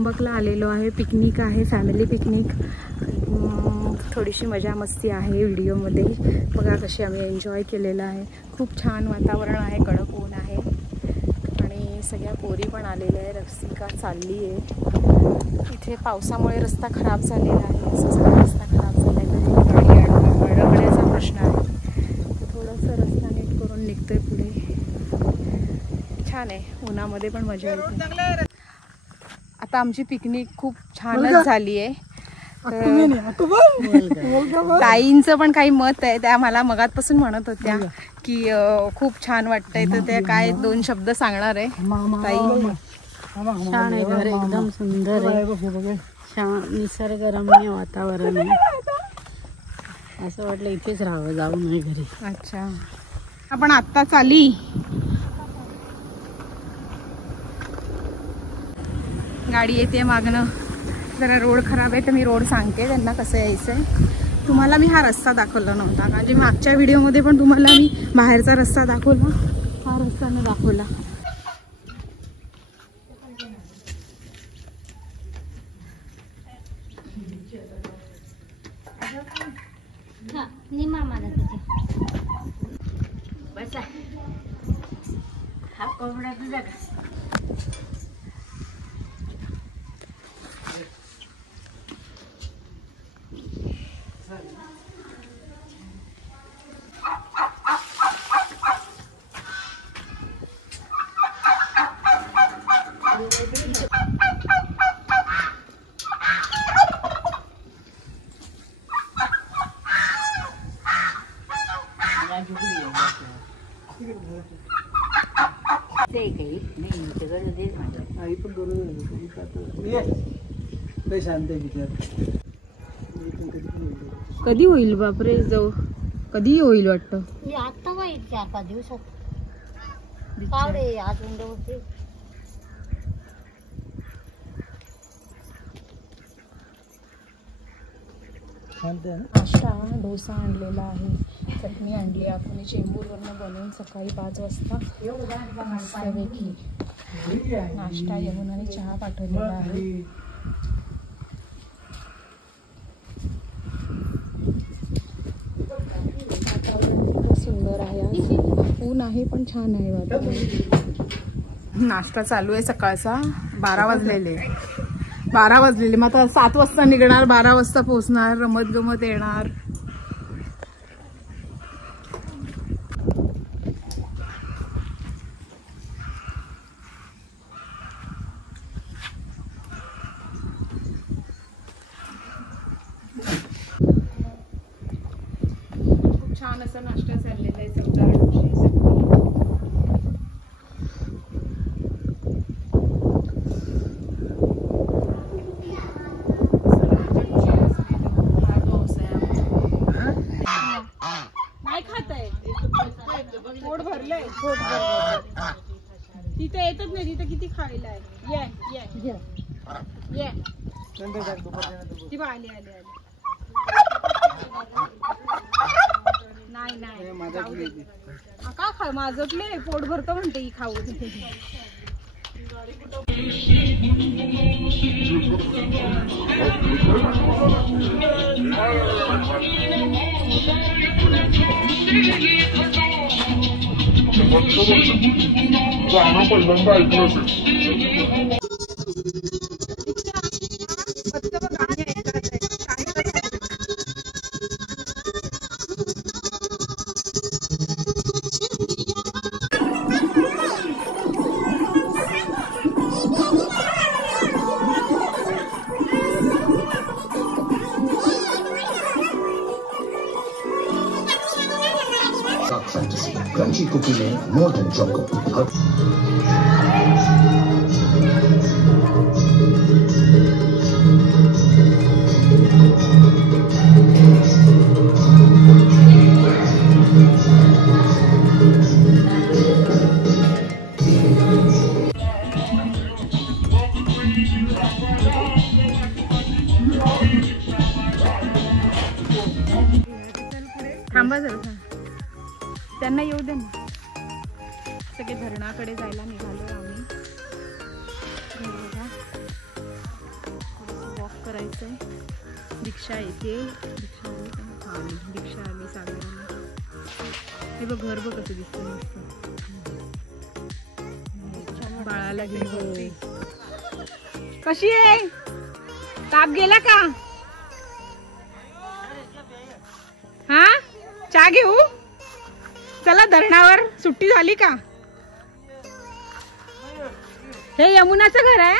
त्र्यंबकला आलेलो आहे, पिकनिक आहे, फॅमिली पिकनिक। थोडीशी मजा मस्ती आहे व्हिडिओमध्ये, बघा कशी आम्ही एन्जॉय केलेला आहे। खूप छान वातावरण आहे, कडक ऊन आहे आणि सगळ्या पोरी पण आलेल्या आहे। रसिका चालली आहे। इथे पावसामुळे रस्ता खराब झालेला आहे, सगळा रस्ता खराब झाला आहे, तर गाडी अडकण्याचा प्रश्न आहे, तर थोडंसं रस्ता नीट करून निघतोय पुढे। छान आहे, उन्हामध्ये पण मजा येते। आता आमची पिकनिक खूप छानच झाली आहे। ताईंचं पण काही मत आहे, त्या मला मगातपासून म्हणत होत्या की खूप छान वाटतंय, तर त्या काय 2 शब्द सांगणार आहे ताई। छान आहे घर, एकदम सुंदर आहे, छान निसर्गरम्य वातावरण आहे, असं वाटलं इथेच राहावं, जाऊ नये घरी। अच्छा, आपण आत्ताच आली, गाडी येते मागणं, जरा रोड खराब आहे, तर मी रोड सांगते त्यांना कसं यायचंय। तुम्हाला मी हा रस्ता दाखवला नव्हता, म्हणजे मागच्या व्हिडिओमध्ये पण तुम्हाला मी बाहेरचा रस्ता दाखवला, हा रस्ता न दाखवला। कधी होईल बापरे, जाऊ कधी होईल वाटतं, आता होईल 4-5 दिवसात। कावडे आज होते, नाश्ता डोसा आणलेला आहे, चटणी आणली आपण चेंबूरवरनं बनवून सकाळी 5 वाजता मस्तपैकी नाश्ता घेऊन आणि चहा पाठवलेला आहे। वातावरण सुंदर आहे, ऊन आहे पण छान आहे वातावरण। नाश्ता चालू आहे सकाळचा, 12 वाजलेले, मग आता 7 वाजता निघणार, 12 वाजता पोहोचणार, रमत गमत येणार। खूप छान असा नाश्ता चाललेला आहे, चवदार डोसे, पोट भरलंय, तिथे येतच नाही, तिथे किती खायला आहे। ये ती बा आली नाही का खा, माझपले पोट भरतं म्हणते ही खाऊ। गाणं पहिल्यांदा ऐकलं असेल। Fantasy, crunchy cookie में more than chocolate. थांबा जरा, त्यांना येऊ दे ना। सगळे धरणाकडे जायला निघालो आम्ही। उतरायचंय. रिक्षा येते. रिक्षा आली सागराला. हे बघ घर बघ कसं दिसतं मस्त. बाळाला घेऊन कशी आहे? ताप गेला का? हा चहा घेऊ. चला धरणावर. सुट्टी झाली का? हे यमुनाचं घर आहे.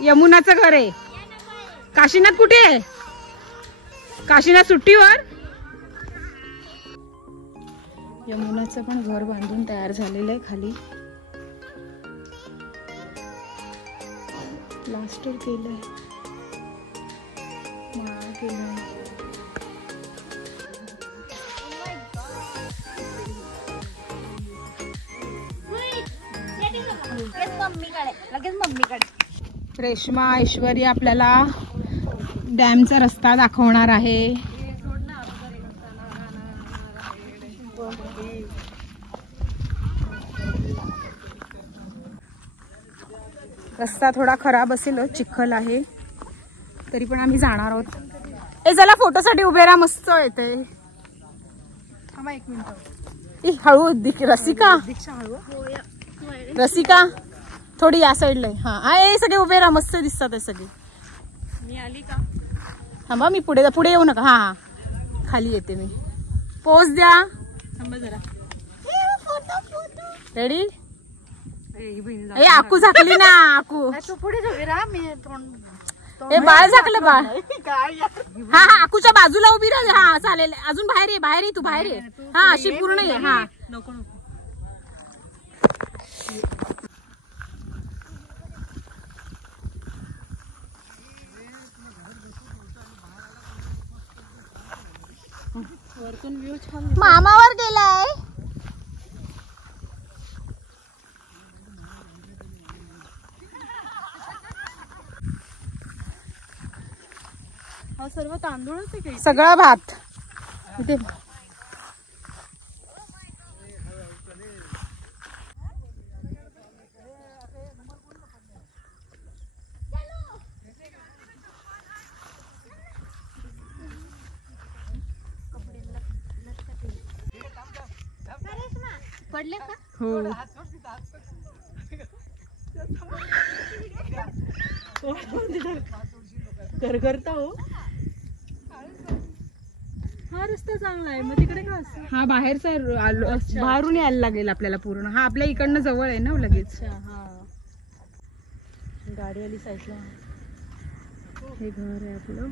यमुनाचं घर आहे. काशीनाथ कुठे आहे? काशीनाथ सुट्टीवर. यमुनाचं पण घर बांधून तयार झालेलं आहे. खाली प्लास्टर केलंय. माळ केलंय. रेश्मा ऐश्वर्य आपल्याला डॅमचा रस्ता दाखवणार आहे. रस्ता थोडा खराब असेल, चिखल आहे, तरी पण आम्ही जाणार आहोत. ए चला फोटोसाठी उभे राहा. मस्त येते. थांबा 1 मिनिट. हळू रसिका. रसिका थोडी या साईडला. हा सगळे उभे राहा. मस्त दिसतात आहे सगळे. मी आली का? थांबा मी पुढे येऊ नका. हा खाली येते मी. पोज द्या. थांबा जरा. रेडी. ए आकू झाकली ना. आकू पुढे उभी राहा. मी ए बाळ झाकलं बाळ. हा आकूच्या बाजूला उभी राहा. हा चालेल. अजून बाहेर ये तू बाहेर ये. हा अशी पूर्ण ये. हा नको वरतून व्ह्यू छान. मामावर गेलाय. हा सर्व तांदूळच आहे का? सगळा भात इथे. पडले का? हो. गरगरता हो. हा रस्ता चांगला आहे. मग तिकडे काय असतं? हा बाहेरचा बाहेरून यायला लागेल आपल्याला पूर्ण. हा आपल्या इकडनं जवळ आहे ना लगेच. हा गाडी आली साईडला. हे घर आहे आपलं.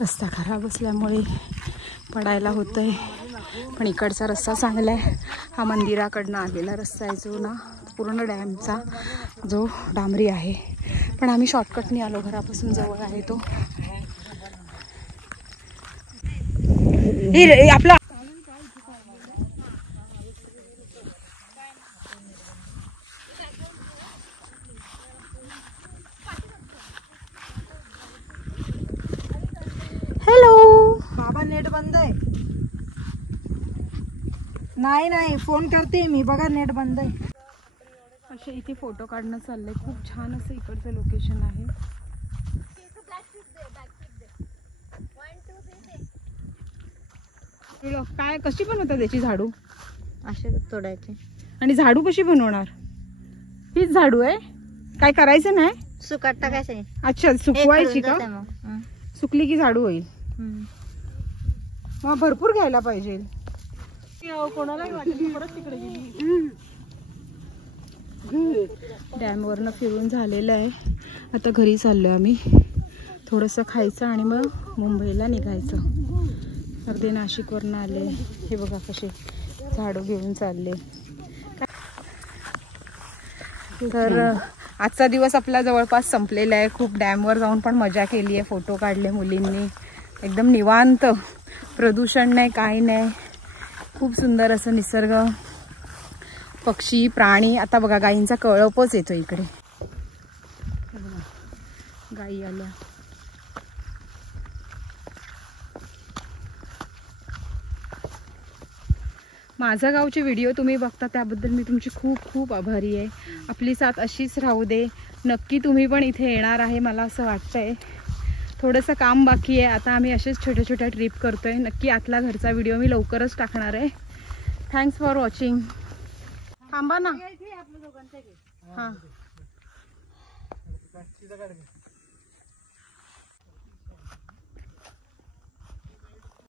रस्ता खराब असल्यामुळे पडायला होतंय, पण इकडचा रस्ता चांगला आहे. हा मंदिराकडनं आलेला रस्ता आहे जो ना पूर्ण डॅमचा जो डांबरी आहे, पण आम्ही शॉर्टकटनी आलो. घरापासून जवळ आहे तो. आपला हॅलो बाबा नेट बंद आहे. नाही फोन करते मी. बघा नेट बंद आहे. असे इथे फोटो काढणं चाललंय. खूप छान असं इकडचं लोकेशन आहे. काय कशी बनवतात त्याची झाडू? असे तोडायचे. आणि झाडू कशी बनवणार? हीच झाडू आहे. काय करायचं नाही? सुकाट टाकायचे. अच्छा सुकवायची का? सुकली की झाडू होईल. मग भरपूर घ्यायला पाहिजे. कोणालाही वाटेल परत तिकडे गेली. डॅम वरनं फिरून झालेलं आहे. आता घरी चाललोय आम्ही. थोडंसं खायचं आणि मग मुंबईला निघायचं. अर्धे नाशिकवरनं आले. हे बघा कसे झाडू घेऊन चालले. तर आजचा दिवस आपला जवळपास संपलेला आहे. खूप डॅमवर जाऊन पण मजा केली आहे. फोटो काढले मुलींनी. एकदम निवांत. प्रदूषण नाही, काही नाही. खूप सुंदर असं निसर्ग, पक्षी, प्राणी. आता बघा गाईंचा कळपच येतो इकडे. गाई आल्या. माझा गावचे व्हिडिओ तुम्ही बघता त्याबद्दल मी तुमची खूप खूप आभारी आहे. आपली साथ अशीच राहू दे. नक्की तुम्ही पण इथे येणार आहे मला असं वाटतंय. थोडंसं काम बाकी आहे. आता आम्ही असेच छोट्या छोट्या ट्रिप करतोय. नक्की आतला घरचा व्हिडिओ मी लवकरच टाकणार आहे. Thanks for watching. थांबा ना. हां